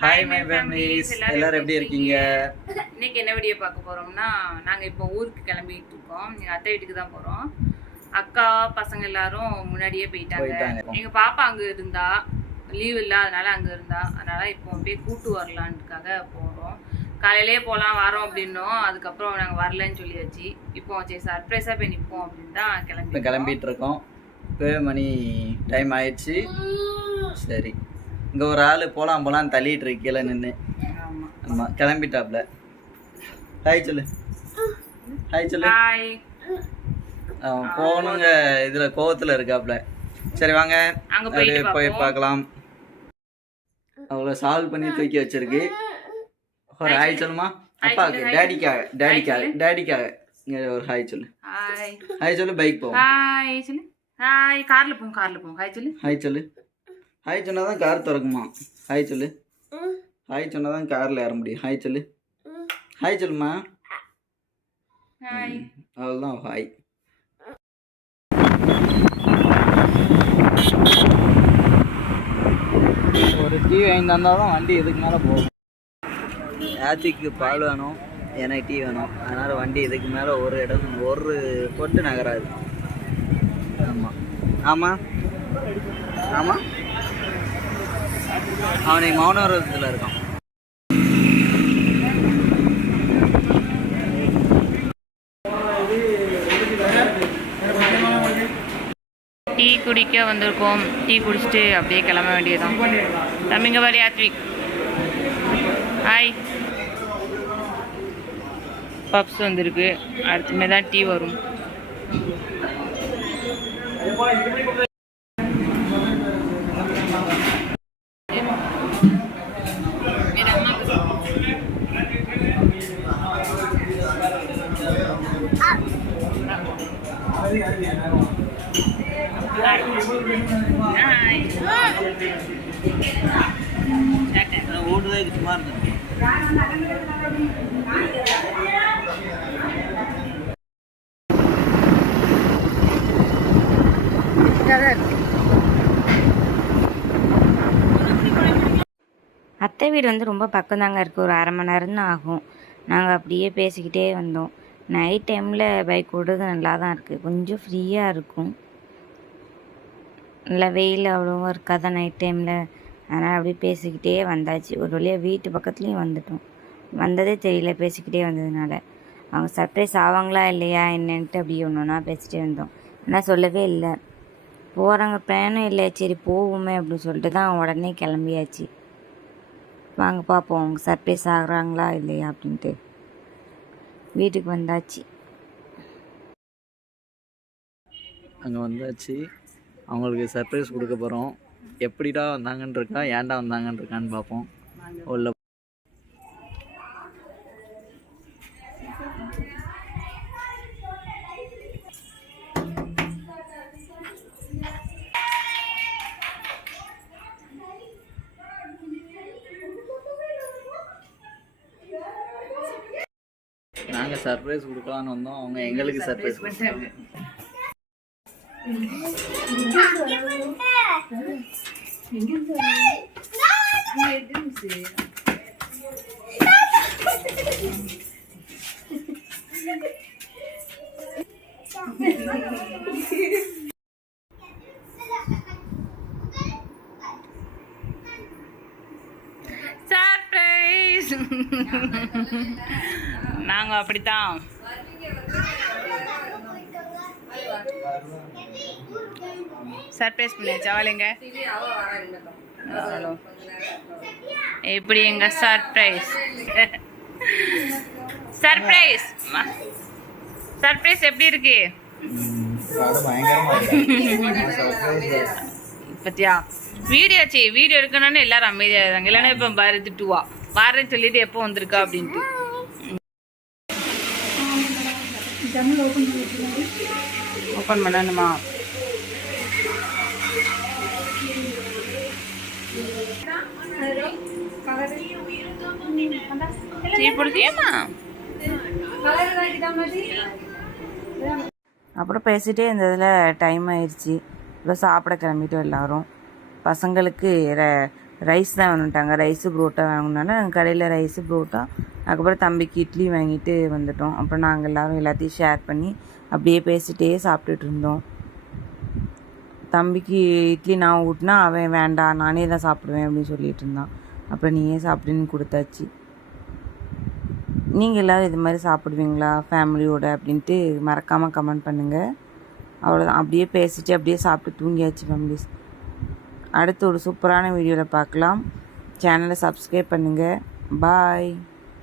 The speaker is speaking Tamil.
ஹாய் மை ஃபேமிலிஸ், எல்லாரும் எப்படி இருக்கீங்க? இன்னைக்கு என்ன வீடியோ பார்க்க போறோம்னா, நாங்கள் இப்போ ஊருக்கு கிளம்பிட்டு இருக்கோம். எங்கள் அத்தை வீட்டுக்கு தான் போகிறோம். அக்கா பசங்க எல்லாரும் முன்னாடியே போயிட்டாங்க. எங்கள் பாப்பா அங்கே இருந்தா, லீவ் இல்லை, அதனால அங்கே இருந்தா. அதனால இப்போ அப்படியே கூட்டு வரலான்ட்டுக்காக போகிறோம். காலையிலேயே போகலாம் வரோம் அப்படின்னோம். அதுக்கப்புறம் நாங்கள் வரலன்னு சொல்லியாச்சு. இப்போ சரி சர்ப்ரைஸாக போய் நிற்போம் அப்படின்னு தான் கிளம்பிட்டு இருக்கோம். இப்போ மணி டைம் ஆயிடுச்சு. சரி, இங்கே ஒரு ஆள் போகலாம் தள்ளிட்டு இருக்கு கீழே நின்று. ஆமாம், கிளம்பிட்டாப்ல. ஹாய் சொல்லு, ஹாய் சொல்லு. போகணுங்க, இதில் கோவத்தில் இருக்காப்ல. சரி வாங்க அப்படியே போய் பார்க்கலாம். அவ்வளோ சால்வ் பண்ணி தூக்கி வச்சிருக்கு. ஒரு ஹாய் சொல்லுமா அப்பாவுக்கு, டேடிக்காக இங்கே ஒரு ஹாய் சொல்லு. ஹாய் சொல்லு. பைக் போவோம். ஹாய் சொல்லு. ஹாய் காரில் போவோம். ஹாய் சொல்லு. ஹாய் சொல்லு. ஹாய் சொன்னால் தான் கார் திறக்குமா? ஹாய் சொல்லு. ஹாய் சொன்னால் தான் காரில் ஏற முடியும். ஹாய் சொல்லு. ஹாய் சொல்லுமா. அவ்வளோதான் ஹாய். ஒரு டீ வாங்கி தந்தால் தான் வண்டி இதுக்கு மேலே போகும். யாத்திக்கு பால் வேணும், எனக்கு டீ வேணும். அதனால் வண்டி இதுக்கு மேலே ஒரு பொட்டு நகராது. ஆமாம் ஆமாம் ஆமாம். அவனை மௌனவரத்தில் இருக்கான். டீ குடிக்க வந்திருக்கோம். டீ குடிச்சிட்டு அப்படியே கிளம்ப வேண்டியதுதான். தம்பிங்க வர யாத்விக். ஹாய். பப்ஸ் வந்திருக்கு. அடுத்துமே தான் டீ வரும். ஓடுறதுக்கு சும்மா இருந்தது. அத்தை வீடு வந்து ரொம்ப பக்கம் தாங்க இருக்குது. ஒரு 1/2 மணி நேரம் தான் ஆகும். நாங்கள் அப்படியே பேசிக்கிட்டே வந்தோம். நைட் டைமில் பைக் ஓடுறது நல்லா தான் இருக்குது. கொஞ்சம் ஃப்ரீயாக இருக்கும். நல்லா வெயில் அவ்வளோவா இருக்காது நைட் டைமில். அதனால் அப்படியே பேசிக்கிட்டே வந்தாச்சு. ஒரு வழியாக வீட்டு பக்கத்துலேயும் வந்துட்டோம். வந்ததே தெரியல பேசிக்கிட்டே வந்ததுனால. அவங்க சர்ப்ரைஸ் ஆவாங்களா இல்லையா என்னன்ட்டு அப்படியே ஒன்றுனா பேசிகிட்டே வந்தோம். ஆனால் சொல்லவே இல்லை. போகிறாங்க பிளானும் இல்லை. சரி போவோமே அப்படின்னு சொல்லிட்டு தான் உடனே கிளம்பியாச்சு. வாங்க பார்ப்போம் அவங்க சர்ப்ரைஸ் ஆகுறாங்களா இல்லையா அப்படின்ட்டு. வீட்டுக்கு வந்தாச்சு. அங்கே வந்தாச்சு. அவங்களுக்கு சர்ப்ரைஸ் கொடுக்க போகிறோம். எப்படிடா வந்தாங்கன்னு இருக்கா, ஏன்டா வந்தாங்கன்னு இருக்கான்னு பார்ப்போம். உள்ள நாங்கள் சர்ப்ரைஸ் கொடுக்கலான்னு வந்தோம். அவங்க எங்களுக்கு சர்ப்ரைஸ் கொடுத்தாங்க. சர்ப்ரைஸ். நாங்கள் அப்படித்தான். சர்ப்ரைஸ் பண்ணியாச்சா வாங்க. எப்படி எங்க சர்ப்ரைஸ் எப்படி இருக்கு பத்தியா? வீடியோ இருக்கணும்னு எல்லாரும் அமைதியாக இருந்தாங்க. இல்லைன்னா இப்போ திட்டுவா வாரேன்னு சொல்லிட்டு எப்போ வந்திருக்கா அப்படின்ட்டு. ஓப்பன் பண்ணணுமா? அப்புறம் பேசிகிட்டே இருந்ததில் டைம் ஆயிடுச்சு. இப்போ சாப்பிட கிளம்பிட்டோம் எல்லோரும். பசங்களுக்கு ரைஸ் தான் வேணுன்ட்டாங்க. ரைஸு புரோட்டா வாங்கினால நாங்கள் கடையில் ரைஸு புரோட்டா, அதுக்கப்புறம் தம்பிக்கு இட்லி வாங்கிட்டு வந்துட்டோம். அப்புறம் நாங்கள் எல்லோரும் எல்லாத்தையும் ஷேர் பண்ணி அப்படியே பேசிகிட்டே சாப்பிட்டுட்டு இருந்தோம். தம்பிக்கு இட்லி நான் ஊட்டினா அவன் வேண்டாம் நானே தான் சாப்பிடுவேன் அப்படின்னு சொல்லிட்டு இருந்தான். அப்புறம் நீயே சாப்பிடுன்னு கொடுத்தாச்சு. நீங்கள் எல்லோரும் இது மாதிரி சாப்பிடுவீங்களா ஃபேமிலியோட அப்படின்ட்டு மறக்காமல் கமெண்ட் பண்ணுங்கள். அவ்வளோதான், அப்படியே பேசிட்டு அப்படியே சாப்பிட்டு தூங்கியாச்சு ஃபேமிலிஸ். அடுத்து ஒரு சூப்பரான வீடியோவில் பார்க்கலாம். சேனலை சப்ஸ்கிரைப் பண்ணுங்கள். பாய்.